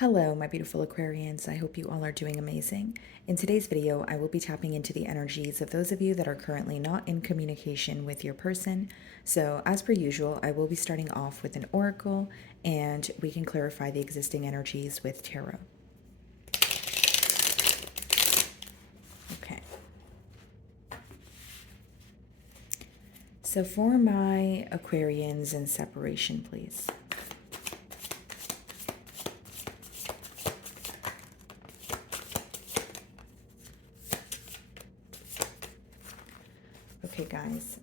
Hello, my beautiful Aquarians. I hope you all are doing amazing. In today's video, I will be tapping into the energies of those of you that are currently not in communication with your person. So, as per usual, I will be starting off with an oracle and we can clarify the existing energies with tarot. Okay. So, for my Aquarians in separation, please. Okay, guys,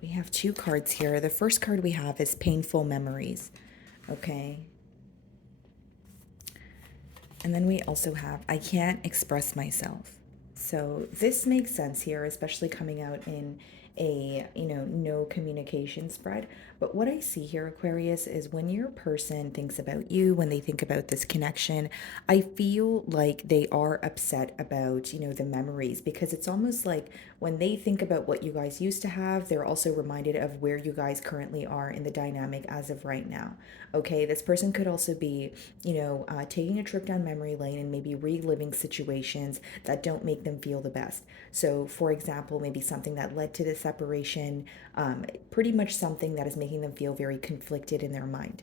we have two cards here. The first card we have is Painful Memories, okay? And then we also have I Can't Express Myself. So this makes sense here, especially coming out in a, no communication spread. But what I see here, Aquarius, is when your person thinks about you, when they think about this connection, I feel like they are upset about, the memories, because it's almost like when they think about what you guys used to have, they're also reminded of where you guys currently are in the dynamic as of right now. Okay, this person could also be, taking a trip down memory lane and maybe reliving situations that don't make them feel the best. So, for example, maybe something that led to the separation, pretty much something that is making them feel very conflicted in their mind.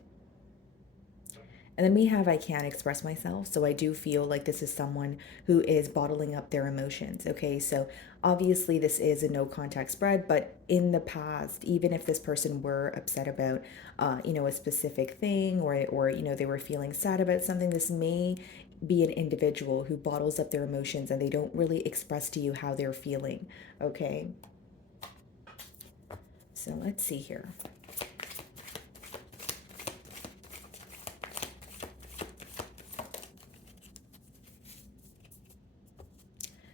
And then we have I Can't Express Myself. So I do feel like this is someone who is bottling up their emotions. Okay, so obviously this is a no contact spread, but in the past, even if this person were upset about, a specific thing, or they were feeling sad about something, this may be an individual who bottles up their emotions and they don't really express to you how they're feeling. Okay, so let's see here.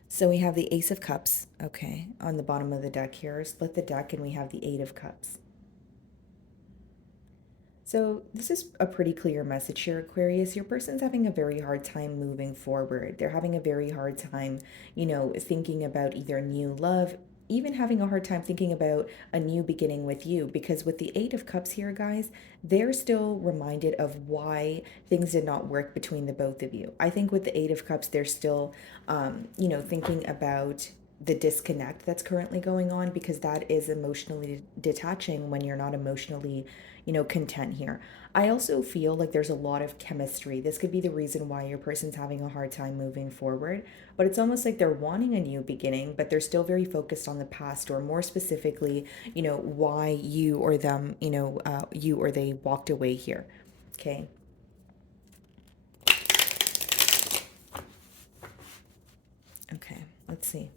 So we have the Ace of Cups, okay, on the bottom of the deck here. Split the deck and we have the Eight of Cups. So this is a pretty clear message here, Aquarius. Your person's having a very hard time moving forward. They're having a very hard time, thinking about either new love, even having a hard time thinking about a new beginning with you. Because with the Eight of Cups here, guys, they're still reminded of why things did not work between the both of you. I think with the Eight of Cups, they're still, thinking about the disconnect that's currently going on, because that is emotionally detaching when you're not emotionally, content here. I also feel like there's a lot of chemistry. This could be the reason why your person's having a hard time moving forward, but it's almost like they're wanting a new beginning, but they're still very focused on the past, or more specifically, why you or them, you or they walked away here. Okay. Okay, let's see.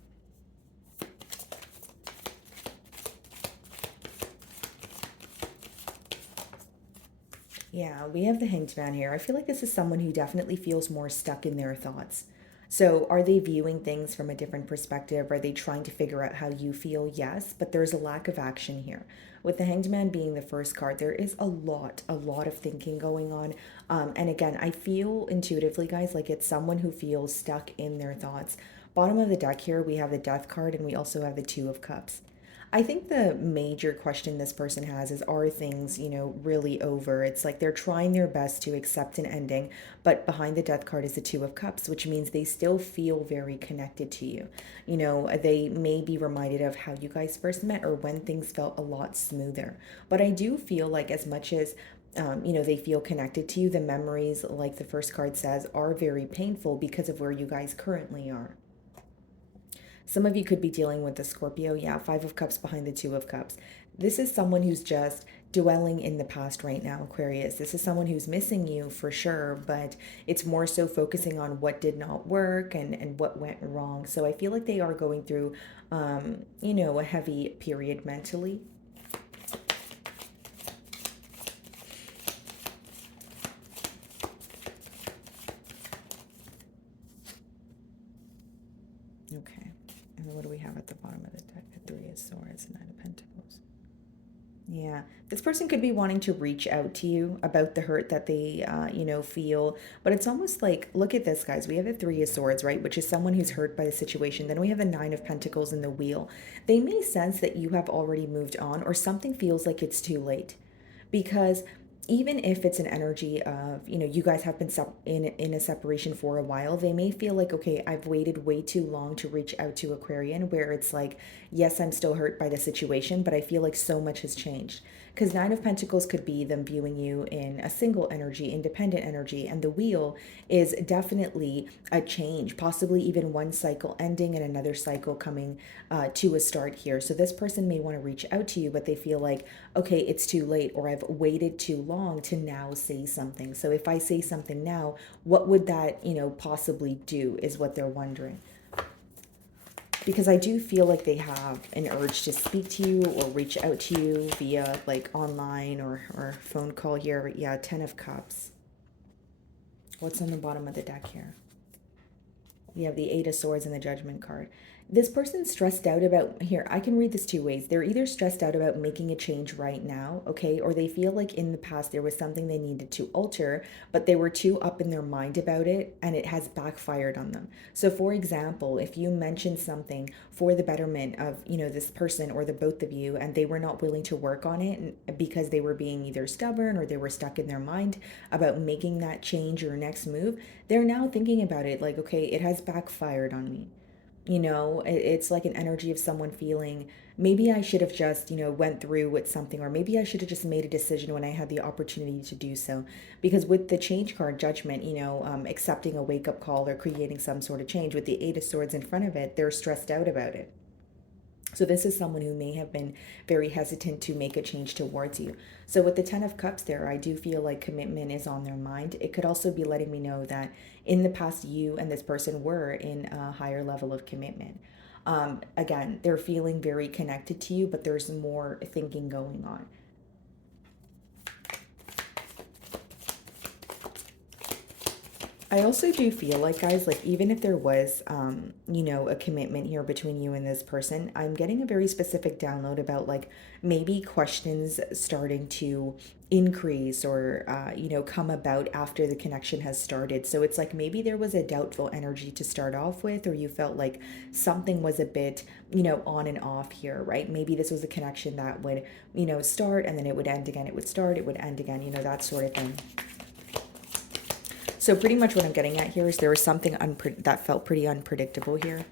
Yeah, we have the Hanged Man here. I feel like this is someone who definitely feels more stuck in their thoughts. So, are they viewing things from a different perspective? Are they trying to figure out how you feel? Yes, but there's a lack of action here. With the Hanged Man being the first card, there is a lot of thinking going on. And again, I feel intuitively, guys, like it's someone who feels stuck in their thoughts. Bottom of the deck here, we have the Death card and we also have the Two of Cups. I think the major question this person has is, are things, really over? It's like they're trying their best to accept an ending, but behind the Death card is the Two of Cups, which means they still feel very connected to you. They may be reminded of how you guys first met or when things felt a lot smoother. But I do feel like, as much as they feel connected to you, the memories, like the first card says, are very painful because of where you guys currently are. Some of you could be dealing with the Scorpio. Yeah, Five of Cups behind the Two of Cups. This is someone who's just dwelling in the past right now, Aquarius. This is someone who's missing you for sure, but it's more so focusing on what did not work and what went wrong. So I feel like they are going through, a heavy period mentally. Okay. And then what do we have at the bottom of the deck? The Three of Swords, Nine of Pentacles. Yeah, this person could be wanting to reach out to you about the hurt that they, feel. But it's almost like, look at this, guys. We have the Three of Swords, right? Which is someone who's hurt by the situation. Then we have the Nine of Pentacles in the Wheel. They may sense that you have already moved on, or something feels like it's too late. Because even if it's an energy of, you guys have been in a separation for a while, they may feel like, okay, I've waited way too long to reach out to Aquarian, where it's like, yes, I'm still hurt by the situation, but I feel like so much has changed. Because Nine of Pentacles could be them viewing you in a single energy, independent energy, and the Wheel is definitely a change, possibly even one cycle ending and another cycle coming to a start here. So this person may want to reach out to you, but they feel like, okay, it's too late, or I've waited too long to now say something. So if I say something now, what would that, possibly do, is what they're wondering. Because I do feel like they have an urge to speak to you or reach out to you via like online or phone call here. Yeah, 10 of Cups. What's on the bottom of the deck here? We have the Eight of Swords and the Judgment card. This person's stressed out about, here, I can read this two ways. They're either stressed out about making a change right now, okay, or they feel like in the past there was something they needed to alter, but they were too up in their mind about it and it has backfired on them. So for example, if you mentioned something for the betterment of, this person or the both of you, and they were not willing to work on it because they were being either stubborn or they were stuck in their mind about making that change or next move, they're now thinking about it like, okay, it has backfired on me. It's like an energy of someone feeling, maybe I should have just, went through with something, or maybe I should have just made a decision when I had the opportunity to do so. Because with the change card, Judgment, accepting a wake up call or creating some sort of change, with the Eight of Swords in front of it, they're stressed out about it. So this is someone who may have been very hesitant to make a change towards you. So with the 10 of Cups there, I do feel like commitment is on their mind. It could also be letting me know that in the past, you and this person were in a higher level of commitment. Again, they're feeling very connected to you, but there's more thinking going on. I also do feel like, guys, like even if there was, a commitment here between you and this person, I'm getting a very specific download about like maybe questions starting to increase or, come about after the connection has started. So it's like maybe there was a doubtful energy to start off with, or you felt like something was a bit, on and off here, right? Maybe this was a connection that would, start and then it would end again. It would start, it would end again, that sort of thing. So pretty much what I'm getting at here is there was something that felt pretty unpredictable here.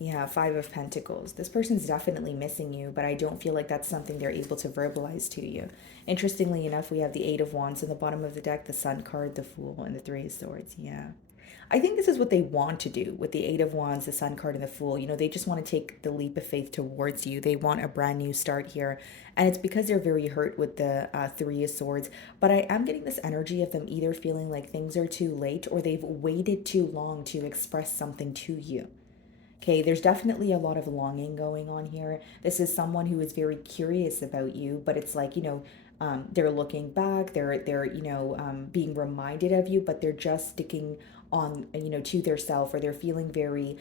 Yeah, Five of Pentacles. This person's definitely missing you, but I don't feel like that's something they're able to verbalize to you. Interestingly enough, we have the Eight of Wands in the bottom of the deck, the Sun card, the Fool, and the Three of Swords. Yeah. I think this is what they want to do with the Eight of Wands, the Sun card, and the Fool. They just want to take the leap of faith towards you. They want a brand new start here. And it's because they're very hurt with the Three of Swords. But I am getting this energy of them either feeling like things are too late or they've waited too long to express something to you. Okay, there's definitely a lot of longing going on here. This is someone who is very curious about you, but it's like, they're looking back, they're being reminded of you, but they're just sticking on, to their self, or they're feeling very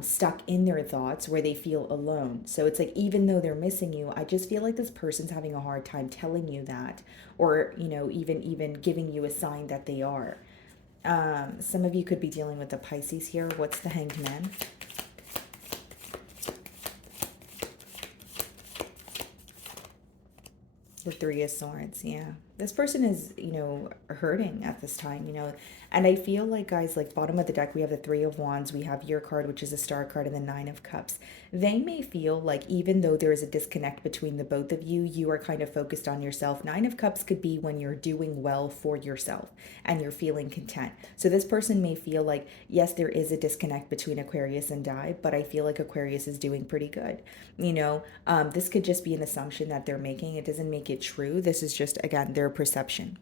stuck in their thoughts where they feel alone. So it's like, even though they're missing you, I just feel like this person's having a hard time telling you that, or, even giving you a sign that they are. Some of you could be dealing with the Pisces here. What's the Hanged Man? The Three of Swords, yeah. This person is, hurting at this time, And I feel like, guys, like bottom of the deck, we have the Three of Wands, we have your card, which is a Star card, and the Nine of Cups. They may feel like even though there is a disconnect between the both of you, you are kind of focused on yourself. Nine of Cups could be when you're doing well for yourself and you're feeling content. So this person may feel like, yes, there is a disconnect between Aquarius and I, but I feel like Aquarius is doing pretty good. This could just be an assumption that they're making. It doesn't make it true. This is just, again, their perception.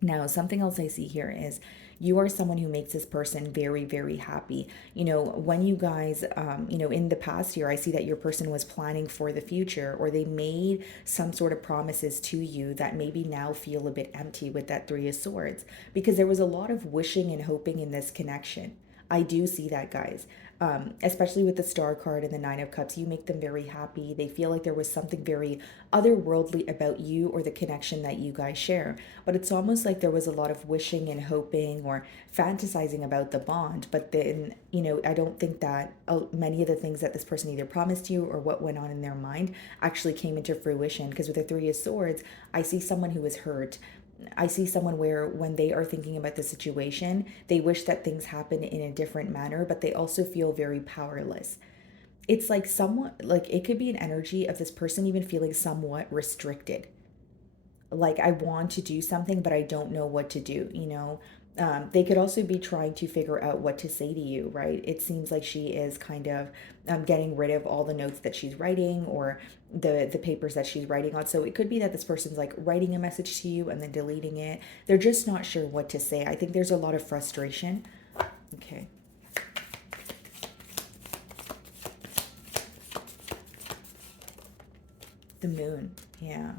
Now, something else I see here is you are someone who makes this person very, very happy. When you guys, in the past year, I see that your person was planning for the future, or they made some sort of promises to you that maybe now feel a bit empty with that Three of Swords, because there was a lot of wishing and hoping in this connection. I do see that, guys. Especially with the Star card and the Nine of Cups, you make them very happy. They feel like there was something very otherworldly about you or the connection that you guys share. But it's almost like there was a lot of wishing and hoping or fantasizing about the bond. But then, I don't think that many of the things that this person either promised you or what went on in their mind actually came into fruition. Because with the Three of Swords, I see someone who is hurt. I see someone where when they are thinking about the situation, they wish that things happen in a different manner, but they also feel very powerless. It's like somewhat, like it could be an energy of this person even feeling somewhat restricted. Like, I want to do something, but I don't know what to do. They could also be trying to figure out what to say to you, right? It seems like she is kind of getting rid of all the notes that she's writing or the papers that she's writing on. So it could be that this person's like writing a message to you and then deleting it. They're just not sure what to say. I think there's a lot of frustration. Okay. The moon. Yeah.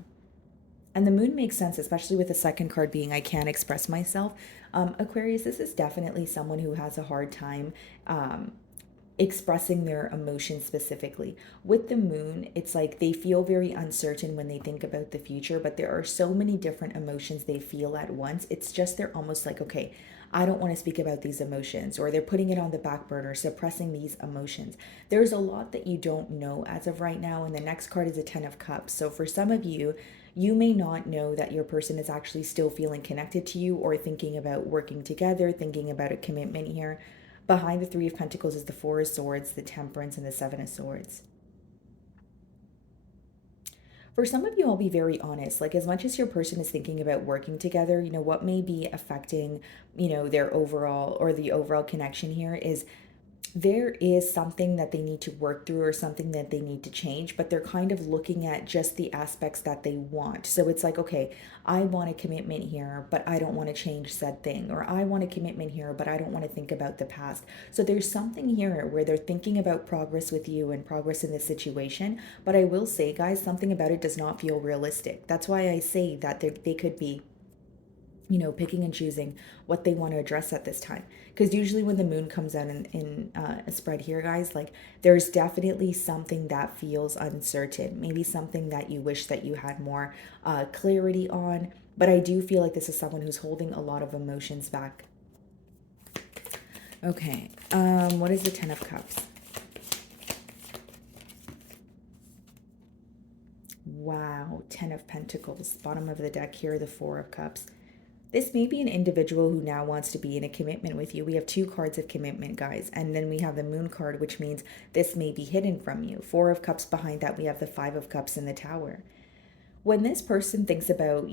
And the moon makes sense, especially with the second card being I can't express myself. Aquarius, this is definitely someone who has a hard time expressing their emotions specifically. With the moon, it's like they feel very uncertain when they think about the future, but there are so many different emotions they feel at once. It's just they're almost like, okay, I don't want to speak about these emotions, or they're putting it on the back burner, suppressing these emotions. There's a lot that you don't know as of right now, and the next card is a Ten of Cups. So for some of you, you may not know that your person is actually still feeling connected to you or thinking about working together, thinking about a commitment here. Behind the Three of Pentacles is the Four of Swords, the Temperance, and the Seven of Swords. For some of you, I'll be very honest. Like, as much as your person is thinking about working together, what may be affecting, their overall or the overall connection here is there is something that they need to work through or something that they need to change, but they're kind of looking at just the aspects that they want. So it's like, okay, I want a commitment here, but I don't want to change said thing, or I want a commitment here, but I don't want to think about the past. So there's something here where they're thinking about progress with you and progress in this situation. But I will say, guys, something about it does not feel realistic. That's why I say that they could be picking and choosing what they want to address at this time. Because usually when the moon comes out in a spread here, guys, like there's definitely something that feels uncertain. Maybe something that you wish that you had more clarity on. But I do feel like this is someone who's holding a lot of emotions back. Okay, what is the Ten of Cups? Wow, Ten of Pentacles. Bottom of the deck here, the Four of Cups. This may be an individual who now wants to be in a commitment with you. We have two cards of commitment, guys. And then we have the Moon card, which means this may be hidden from you. Four of Cups behind that, we have the Five of Cups in the Tower. When this person thinks about,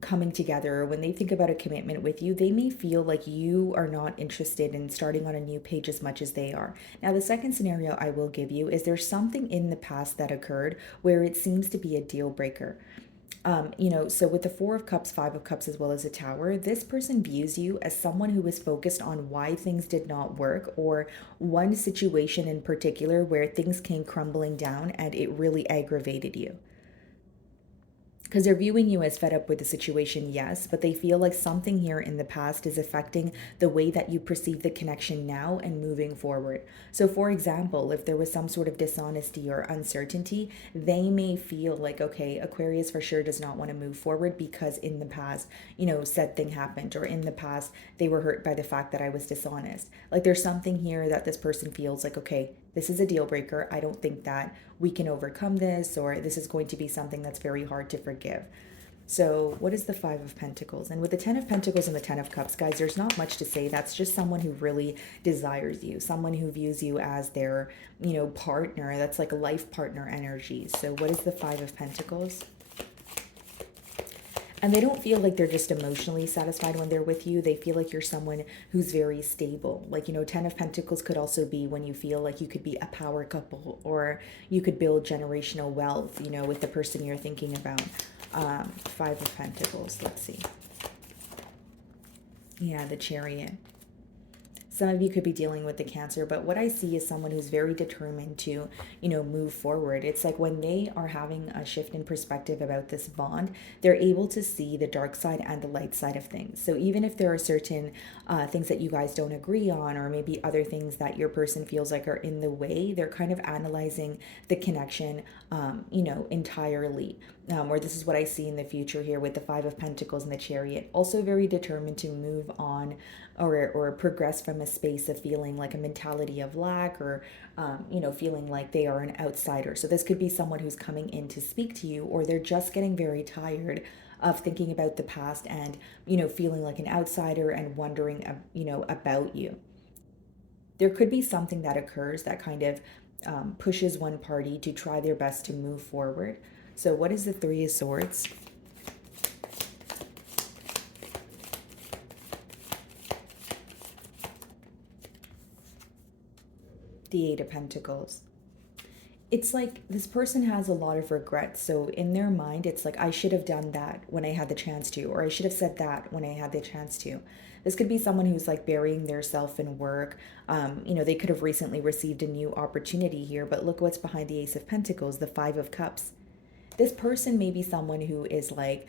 coming together, or when they think about a commitment with you, they may feel like you are not interested in starting on a new page as much as they are. Now, the second scenario I will give you is there's something in the past that occurred where it seems to be a deal breaker. So with the Four of Cups, Five of Cups, as well as a Tower, this person views you as someone who is focused on why things did not work, or one situation in particular where things came crumbling down and it really aggravated you. Because they're viewing you as fed up with the situation, yes, but they feel like something here in the past is affecting the way that you perceive the connection now and moving forward. So for example, if there was some sort of dishonesty or uncertainty, they may feel like, okay, Aquarius for sure does not want to move forward because in the past, said thing happened, or in the past, they were hurt by the fact that I was dishonest. Like there's something here that this person feels like, okay, this is a deal breaker. I don't think that we can overcome this, or this is going to be something that's very hard to forgive. So what is the Five of Pentacles? And with the Ten of Pentacles and the Ten of Cups, guys, there's not much to say. That's just someone who really desires you, someone who views you as their, partner. That's like a life partner energy. So what is the Five of Pentacles? And they don't feel like they're just emotionally satisfied when they're with you. They feel like you're someone who's very stable. Like, Ten of Pentacles could also be when you feel like you could be a power couple, or you could build generational wealth, with the person you're thinking about. Five of Pentacles, let's see. Yeah, the Chariot. Some of you could be dealing with the Cancer, but what I see is someone who's very determined to, move forward. It's like when they are having a shift in perspective about this bond, they're able to see the dark side and the light side of things. So even if there are certain things that you guys don't agree on, or maybe other things that your person feels like are in the way, they're kind of analyzing the connection, entirely. Or this is what I see in the future here with the Five of Pentacles and the Chariot. Also very determined to move on, or progress from a space of feeling like a mentality of lack, or feeling like they are an outsider. So this could be someone who's coming in to speak to you, or they're just getting very tired of thinking about the past and feeling like an outsider and wondering about you. There could be something that occurs that kind of pushes one party to try their best to move forward. So what is the Three of Swords? The Eight of Pentacles. It's like this person has a lot of regrets. So in their mind, it's like, I should have done that when I had the chance to, or I should have said that when I had the chance to. This could be someone who's like burying their self in work. They could have recently received a new opportunity here, but look what's behind the Ace of Pentacles, the Five of Cups. This person may be someone who is like,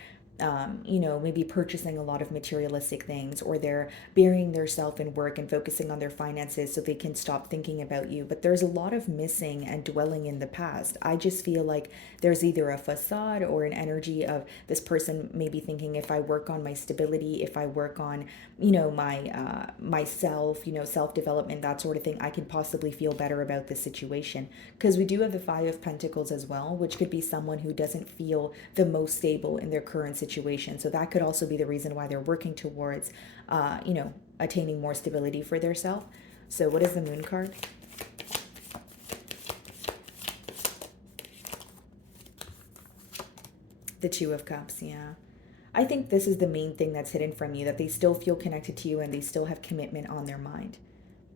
maybe purchasing a lot of materialistic things, or they're burying their self in work and focusing on their finances so they can stop thinking about you. But there's a lot of missing and dwelling in the past. I just feel like there's either a facade or an energy of this person maybe thinking, if I work on my stability, if I work on, my myself, self-development, that sort of thing, I can possibly feel better about this situation. Because we do have the Five of Pentacles as well, which could be someone who doesn't feel the most stable in their current situation. So that could also be the reason why they're working towards, attaining more stability for their self. So what is the Moon card? The Two of Cups, yeah. I think this is the main thing that's hidden from you, that they still feel connected to you and they still have commitment on their mind.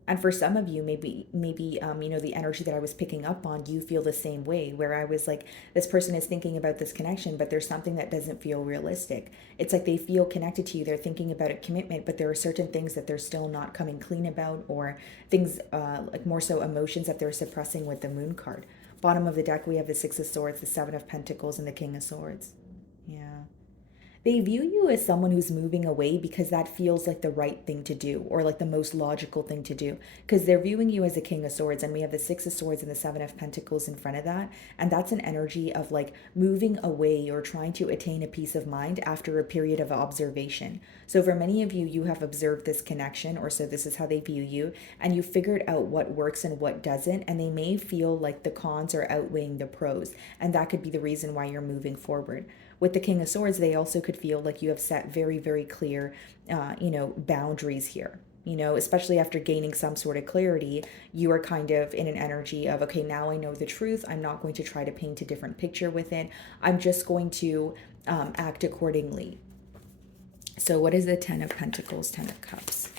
And for some of you, maybe the energy that I was picking up on, you feel the same way, where I was like, this person is thinking about this connection, but there's something that doesn't feel realistic. It's like they feel connected to you, they're thinking about a commitment, but there are certain things that they're still not coming clean about, or things like more so emotions that they're suppressing with the Moon card. Bottom of the deck, we have the Six of Swords, the Seven of Pentacles, and the King of Swords. Yeah. They view you as someone who's moving away because that feels like the right thing to do, or like the most logical thing to do, because they're viewing you as a King of Swords, and we have the Six of Swords and the Seven of Pentacles in front of that. And that's an energy of like moving away or trying to attain a peace of mind after a period of observation. So for many of you, you have observed this connection, or so this is how they view you, and you figured out what works and what doesn't, and they may feel like the cons are outweighing the pros, and that could be the reason why you're moving forward. With the King of Swords, they also could feel like you have set very, very clear, boundaries here. Especially after gaining some sort of clarity, you are kind of in an energy of, okay, now I know the truth. I'm not going to try to paint a different picture with it. I'm just going to act accordingly. So what is the Ten of Pentacles, Ten of Cups?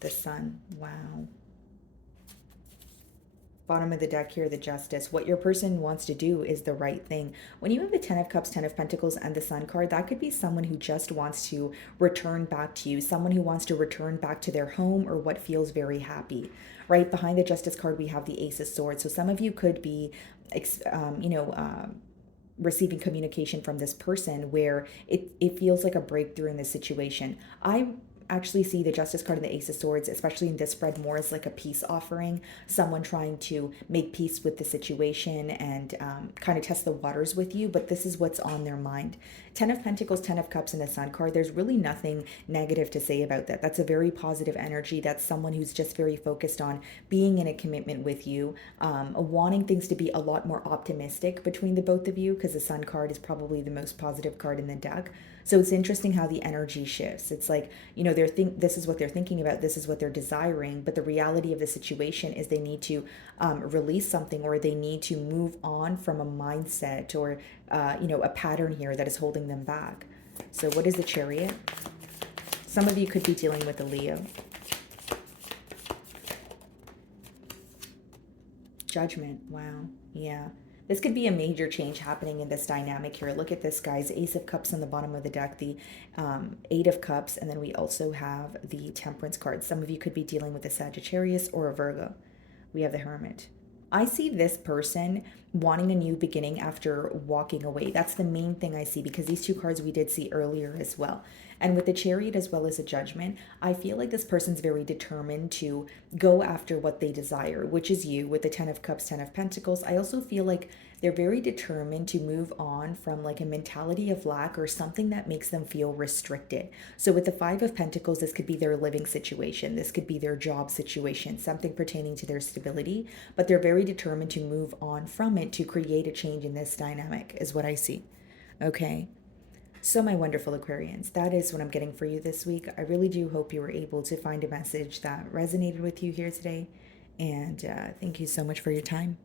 The Sun. Wow. Bottom of the deck here, the Justice. What your person wants to do is the right thing. When you have the Ten of Cups, Ten of Pentacles, and the Sun card, that could be someone who just wants to return back to you, someone who wants to return back to their home or what feels very happy. Right behind the Justice card, we have the Ace of Swords. So some of you could be, receiving communication from this person where it feels like a breakthrough in this situation. I actually see the Justice card and the Ace of Swords, especially in this spread, more as like a peace offering, someone trying to make peace with the situation and kind of test the waters with you, but this is what's on their mind. Ten of Pentacles, Ten of Cups, and the Sun card, there's really nothing negative to say about that. That's a very positive energy. That's someone who's just very focused on being in a commitment with you, wanting things to be a lot more optimistic between the both of you, because the Sun card is probably the most positive card in the deck. So it's interesting how the energy shifts. It's like, this is what they're thinking about, this is what they're desiring, but the reality of the situation is they need to release something, or they need to move on from a mindset or, a pattern here that is holding them back. So what is the Chariot? Some of you could be dealing with a Leo. Judgment. Wow. Yeah. This could be a major change happening in this dynamic here. Look at this, guys. Ace of Cups on the bottom of the deck, the Eight of Cups, and then we also have the Temperance card. Some of you could be dealing with a Sagittarius or a Virgo. We have the Hermit. I see this person wanting a new beginning after walking away. That's the main thing I see, because these two cards we did see earlier as well. And with the Chariot as well as a Judgment, I feel like this person's very determined to go after what they desire, which is you with the Ten of Cups, Ten of Pentacles. I also feel like they're very determined to move on from like a mentality of lack or something that makes them feel restricted. So with the Five of Pentacles, this could be their living situation. This could be their job situation, something pertaining to their stability, but they're very determined to move on from it to create a change in this dynamic is what I see. Okay. So, my wonderful Aquarians, that is what I'm getting for you this week. I really do hope you were able to find a message that resonated with you here today. And thank you so much for your time.